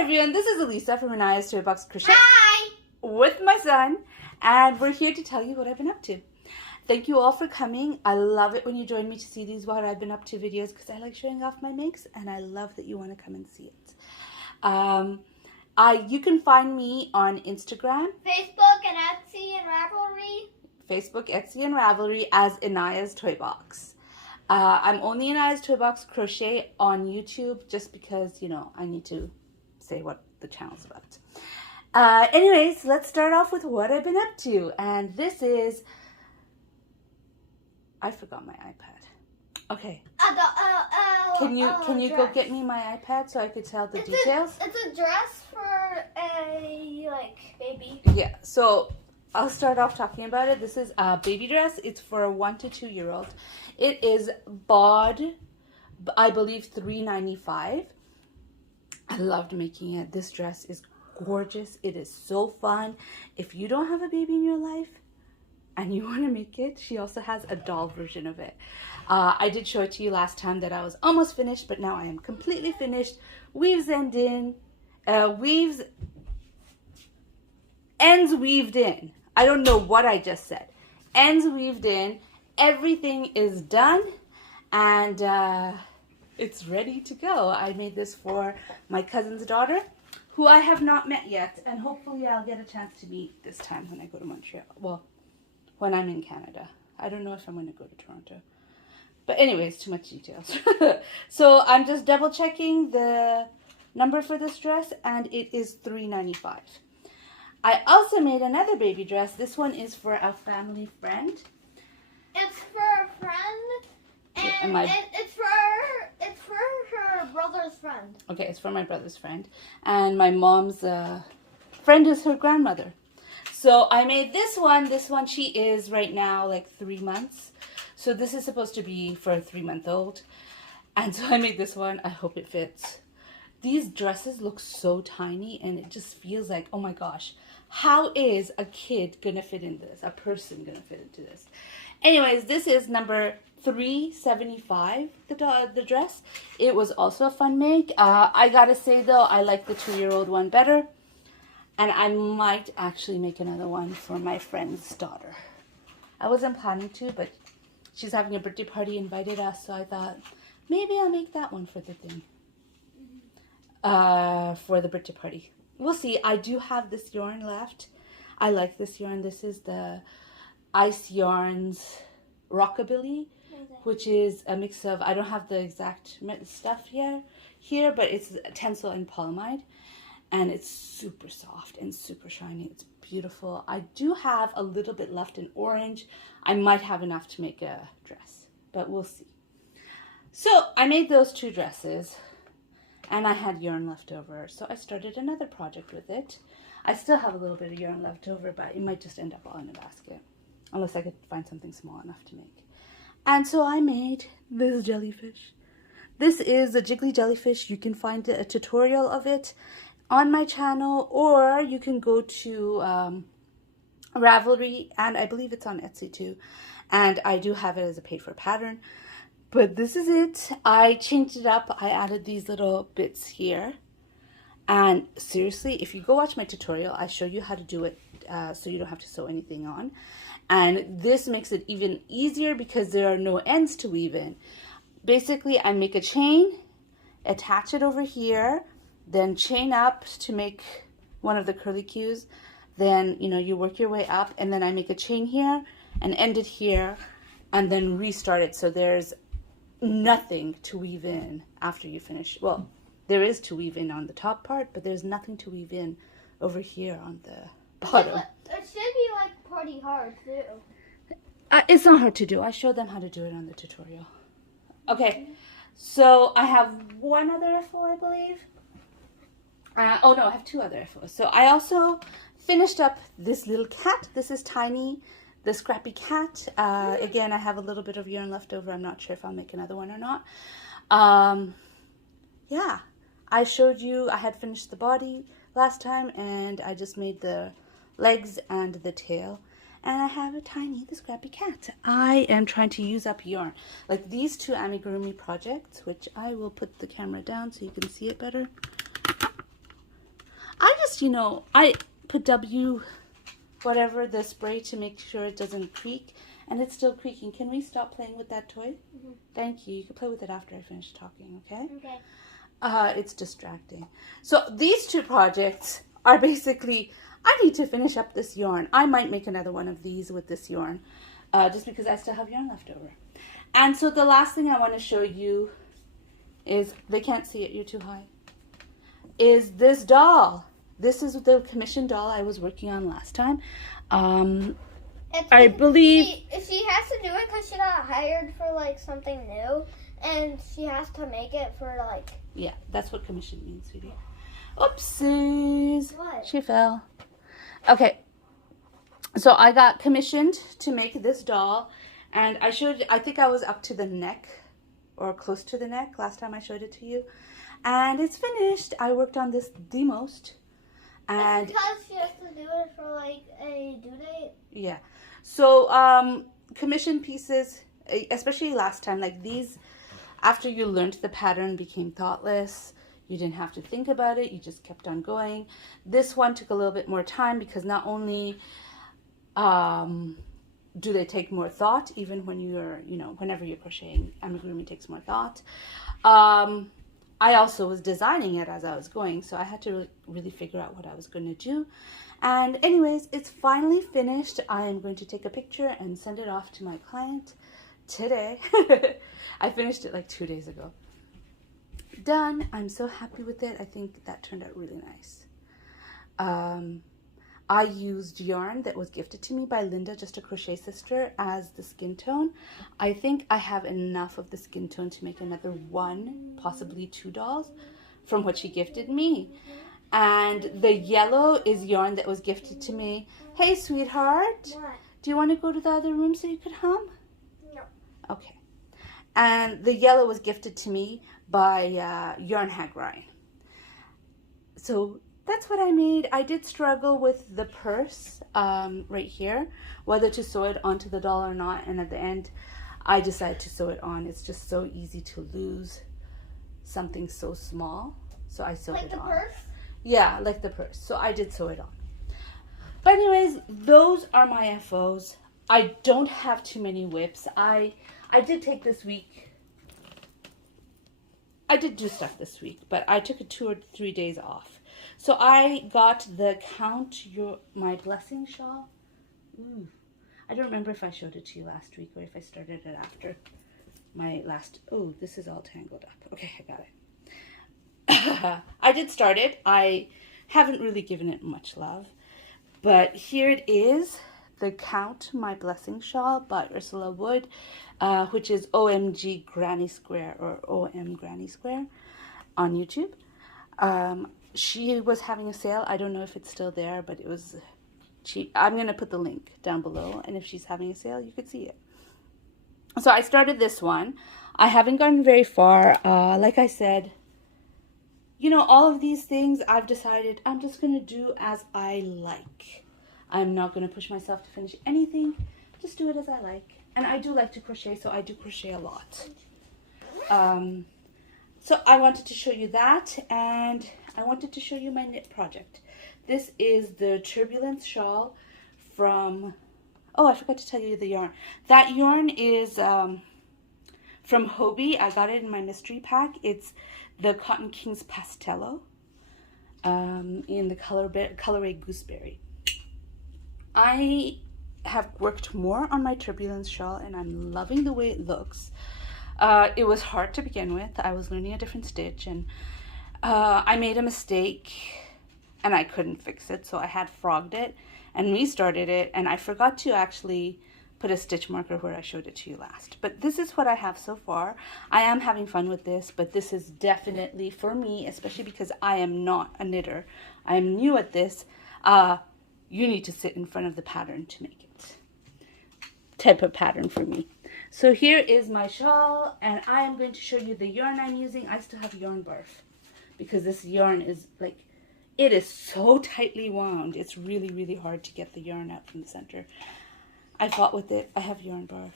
everyone, this is Elisa from Anaya's Toy Box Crochet. Hi! With my son, and we're here to tell you what I've been up to. Thank you all for coming. I love it when you join me to see these what I've been up to videos because I like showing off my makes, and I love that you want to come and see it. You can find me on Instagram, Facebook and Etsy and Ravelry. Facebook, Etsy, and Ravelry as Anaya's Toy Box. I'm only Anaya's Toy Box Crochet on YouTube just because, you know, I need to say what the channel's about. Anyways, let's start off with what I've been up to. And this is... I forgot my iPad. Okay. Can you go get me my iPad so I could tell the details? It's a dress for a, baby. Yeah, so I'll start off talking about it. This is a baby dress. It's for a 1 to 2 year old. It is bought, I believe, $3.95. I loved making it. This dress is gorgeous. It is so fun. If you don't have a baby in your life and you want to make it, she also has a doll version of it. I did show it to you last time that I was almost finished, but now I am completely finished. Weaves end in, ends weaved in. I don't know what I just said. Ends weaved in. Everything is done, and it's ready to go. I made this for my cousin's daughter, who I have not met yet, and hopefully I'll get a chance to meet this time when I go to Montreal. Well, when I'm in Canada. I don't know if I'm going to go to Toronto. But anyways, too much details. So I'm just double checking the number for this dress, and it is $3.95. I also made another baby dress. This one is for a family friend. It's for a friend, and it's for her brother's friend. Okay, it's for my brother's friend, and my mom's friend is her grandmother. So I made this one. This one, she is right now like 3 months. So this is supposed to be for a 3-month-old, and so I made this one. I hope it fits. These dresses look so tiny, and it just feels like, oh my gosh, how is a kid gonna fit into this? A person gonna fit into this? Anyways, this is number $3.75, the dress. It was also a fun make. I gotta say though, I like the 2-year-old one better. And I might actually make another one for my friend's daughter. I wasn't planning to, but she's having a birthday party, invited us, so I thought maybe I'll make that one for the thing. For the birthday party. We'll see. I do have this yarn left. I like this yarn. This is the Ice Yarns Rockabilly, which is a mix of, I don't have the exact stuff here, but it's tencel and polyamide, and it's super soft and super shiny. It's beautiful. I do have a little bit left in orange. I might have enough to make a dress, but we'll see. So I made those 2 dresses, and I had yarn left over, so I started another project with it. I still have a little bit of yarn left over, but it might just end up all in a basket, unless I could find something small enough to make. And so I made this jellyfish. This is a jiggly jellyfish. You can find a tutorial of it on my channel, or you can go to Ravelry, and I believe it's on Etsy too. And I do have it as a paid for pattern. But this is it. I changed it up. I added these little bits here. And seriously, if you go watch my tutorial, I show you how to do it so you don't have to sew anything on. And this makes it even easier because there are no ends to weave in. Basically, I make a chain, attach it over here, then chain up to make one of the curly cues. Then, you know, you work your way up, and then I make a chain here and end it here, and then restart it. So there's nothing to weave in after you finish. Well, there is to weave in on the top part, but there's nothing to weave in over here on the bottom. It should be pretty hard too. It's not hard to do. I showed them how to do it on the tutorial. Okay, so I have one other FO, I believe. Oh no, I have 2 other FOs. So I also finished up this little cat. This is Tiny, the scrappy cat. Again, I have a little bit of yarn left over. I'm not sure if I'll make another one or not. Yeah, I showed you, I had finished the body last time, and I just made the legs and the tail. And I have a Tiny, the scrappy cat. I am trying to use up yarn. Like these 2 amigurumi projects, which I will put the camera down so you can see it better. just, I put whatever, the spray to make sure it doesn't creak. And it's still creaking. Can we stop playing with that toy? Mm-hmm. Thank you. You can play with it after I finish talking, okay? Okay. It's distracting. So these two projects are basically, I need to finish up this yarn. I might make another one of these with this yarn, just because I still have yarn left over. And so the last thing I want to show you is, they can't see it, you're too high, is this doll. This is the commission doll I was working on last time. I believe she has to do it because she got hired for like something new, and she has to make it for like. Yeah, that's what commission means, sweetie. Oopsies. What? She fell. Okay. So I got commissioned to make this doll, and I think I was up to the neck or close to the neck last time I showed it to you, and it's finished. I worked on this the most. And it's because she has to do it for like a due date. Yeah. So commission pieces, especially last time, like these, after you learned the pattern, became thoughtless. You didn't have to think about it. You just kept on going. This one took a little bit more time because not only do they take more thought, even when you're, whenever you're crocheting, amigurumi takes more thought. I also was designing it as I was going, so I had to really figure out what I was going to do. And anyways, it's finally finished. I am going to take a picture and send it off to my client today. I finished it like 2 days ago. Done. I'm so happy with it. I think that turned out really nice. I used yarn that was gifted to me by Linda, just a crochet sister, as the skin tone. I think I have enough of the skin tone to make another 1, possibly 2 dolls from what she gifted me. And the yellow is yarn that was gifted to me. Hey, sweetheart. What? Do you want to go to the other room so you could hum? No. Okay. And the yellow was gifted to me by Yarn Hag Ryan. So that's what I made. I did struggle with the purse right here, whether to sew it onto the doll or not. And at the end, I decided to sew it on. It's just so easy to lose something so small. So I sewed it on. Like the purse? Yeah, like the purse. So I did sew it on. But anyways, those are my FOs. I don't have too many whips. I did take this week. I did do stuff this week, but I took 2 or 3 days off. So I got the Count My Blessing shawl. Ooh. I don't remember if I showed it to you last week or if I started it after my last. Oh, this is all tangled up. Okay, I got it. I did start it. I haven't really given it much love. But here it is. The Count My Blessing shawl by Ursula Wood, which is OMG Granny Square or OM Granny Square on YouTube. She was having a sale. I don't know if it's still there, but it was cheap. I'm going to put the link down below, and if she's having a sale, you could see it. So I started this one. I haven't gotten very far. Like I said, all of these things I've decided I'm just going to do as I like. I'm not going to push myself to finish anything. Just do it as I like. And I do like to crochet, so I do crochet a lot. So I wanted to show you that, and I wanted to show you my knit project. This is the Turbulence shawl from, oh, I forgot to tell you the yarn. That yarn is from Hobbii. I got it in my mystery pack. It's the Cotton Kings Pastello in the colorway Gooseberry. I have worked more on my Turbulence shawl, and I'm loving the way it looks. It was hard to begin with. I was learning a different stitch, and I made a mistake, and I couldn't fix it, so I had frogged it and restarted it, and I forgot to actually put a stitch marker where I showed it to you last. But this is what I have so far. I am having fun with this, but this is definitely for me, especially because I am not a knitter. I am new at this. You need to sit in front of the pattern to make it. Type of pattern for me. So here is my shawl, and I am going to show you the yarn I'm using. I still have yarn barf because this yarn is like, it is so tightly wound. It's really, really hard to get the yarn out from the center. I fought with it. I have yarn barf.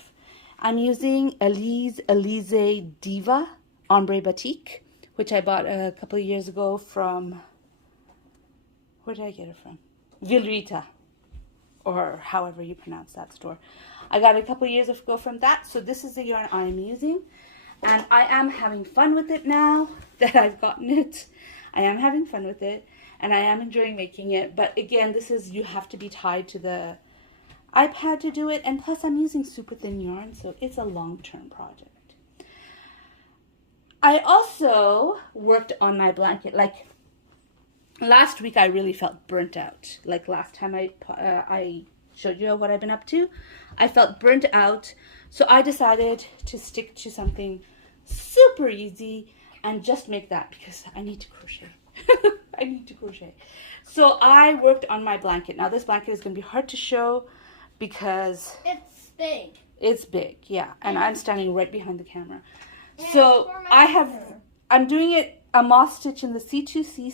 I'm using Elise Diva Ombre Batik, which I bought a couple of years ago from Where did I get it from? Vilrita, or however you pronounce that store. I got it a couple years ago from that. So this is the yarn I am using. And I am having fun with it now that I've gotten it. I am having fun with it. And I am enjoying making it. But again, this is, you have to be tied to the iPad to do it. And plus I'm using super thin yarn. So it's a long-term project. I also worked on my blanket. Like last week, I really felt burnt out. Like last time I showed you what I've been up to, I felt burnt out. So I decided to stick to something super easy and just make that because I need to crochet. I need to crochet. So I worked on my blanket. Now this blanket is going to be hard to show because it's big. It's big, yeah. And I'm standing right behind the camera. So I'm doing it a moss stitch in the C2C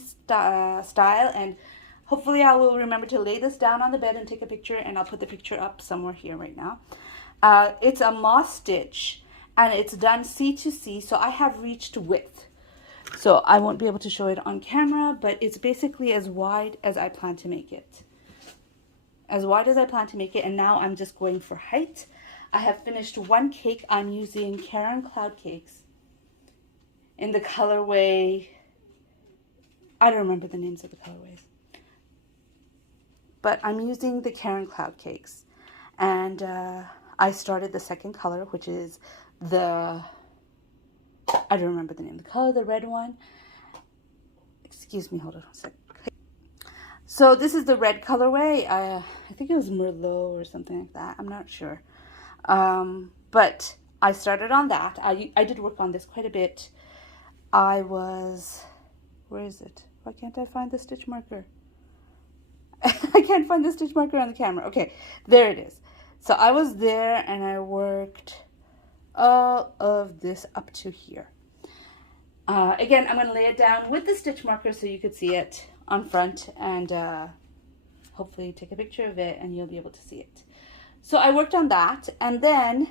style, and hopefully I will remember to lay this down on the bed and take a picture, and I'll put the picture up somewhere here right now. It's a moss stitch, and it's done C2C, so I have reached width. So I won't be able to show it on camera, but it's basically as wide as I plan to make it. As wide as I plan to make it, and now I'm just going for height. I have finished one cake. I'm using Caron Cloud Cakes in the colorway, I don't remember the names of the colorways, but I'm using the Caron Cloud Cakes. And I started the second color, which is the, I don't remember the name of the color, the red one. Excuse me, hold on a sec. So this is the red colorway. I think it was Merlot or something like that. I'm not sure. But I started on that. I did work on this quite a bit. I was, where is it? Why can't I find the stitch marker? I can't find the stitch marker on the camera. Okay, there it is. So I was there and I worked all of this up to here. Again, I'm going to lay it down with the stitch marker so you could see it on front, and hopefully take a picture of it and you'll be able to see it. So I worked on that, and then,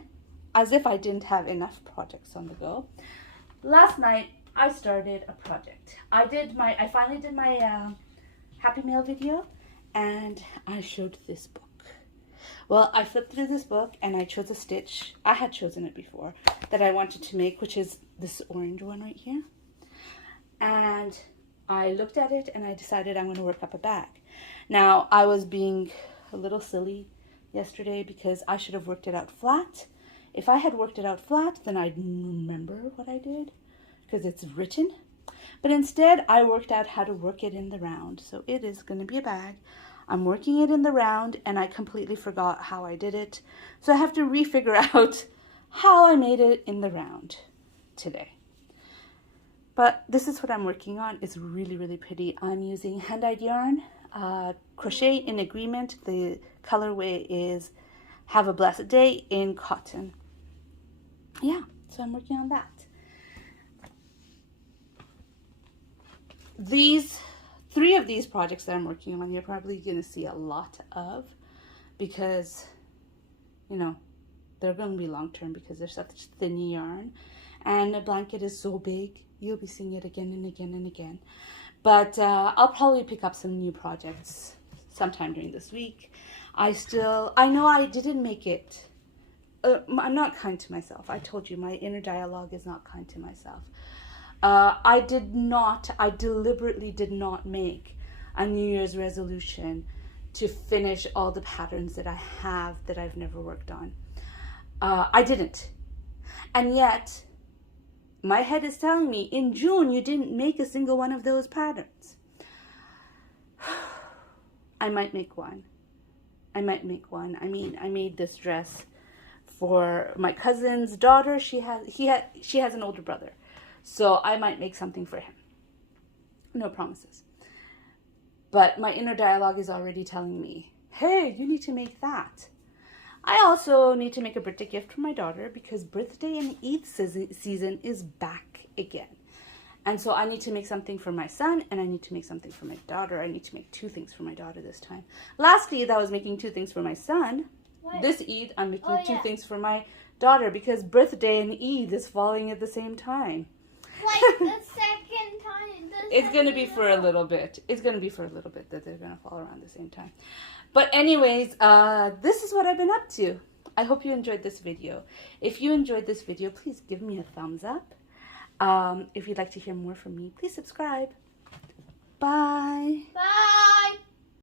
as if I didn't have enough projects on the go, last night I started a project. I finally did my Happy Mail video, and I showed this book. Well, I flipped through this book and I chose a stitch. I had chosen it before that I wanted to make, which is this orange one right here. And I looked at it and I decided I'm going to work up a bag. Now, I was being a little silly yesterday because I should have worked it out flat. If I had worked it out flat, then I'd remember what I did because it's written. But instead, I worked out how to work it in the round. So it is going to be a bag. I'm working it in the round, and I completely forgot how I did it. So I have to refigure out how I made it in the round today. But this is what I'm working on. It's really, really pretty. I'm using hand-dyed yarn, Crochet in Agreement. The colorway is Have a Blessed Day in cotton. Yeah, so I'm working on that. Three of these projects that I'm working on, you're probably going to see a lot of because, you know, they're going to be long-term because they're such thin yarn. And a blanket is so big, you'll be seeing it again and again and again. But I'll probably pick up some new projects sometime during this week. I know I didn't make it. I'm not kind to myself. I told you, my inner dialogue is not kind to myself. I deliberately did not make a New Year's resolution to finish all the patterns that I have that I've never worked on. I didn't. And yet, my head is telling me, in June, you didn't make a single one of those patterns. I might make one. I mean, I made this dress for my cousin's daughter. She has an older brother. So I might make something for him. No promises. But my inner dialogue is already telling me, hey, you need to make that. I also need to make a birthday gift for my daughter because birthday and Eid season is back again. And so I need to make something for my son and I need to make something for my daughter. I need to make 2 things for my daughter this time. Last Eid, I was making 2 things for my son. What? This Eid, I'm making 2 things for my daughter because birthday and Eid is falling at the same time. Like the second time, It's gonna be for a little bit. It's gonna be for a little bit that they're gonna fall around the same time. But anyways, this is what I've been up to. I hope you enjoyed this video. If you enjoyed this video, please give me a thumbs up. If you'd like to hear more from me, please subscribe. Bye. Bye.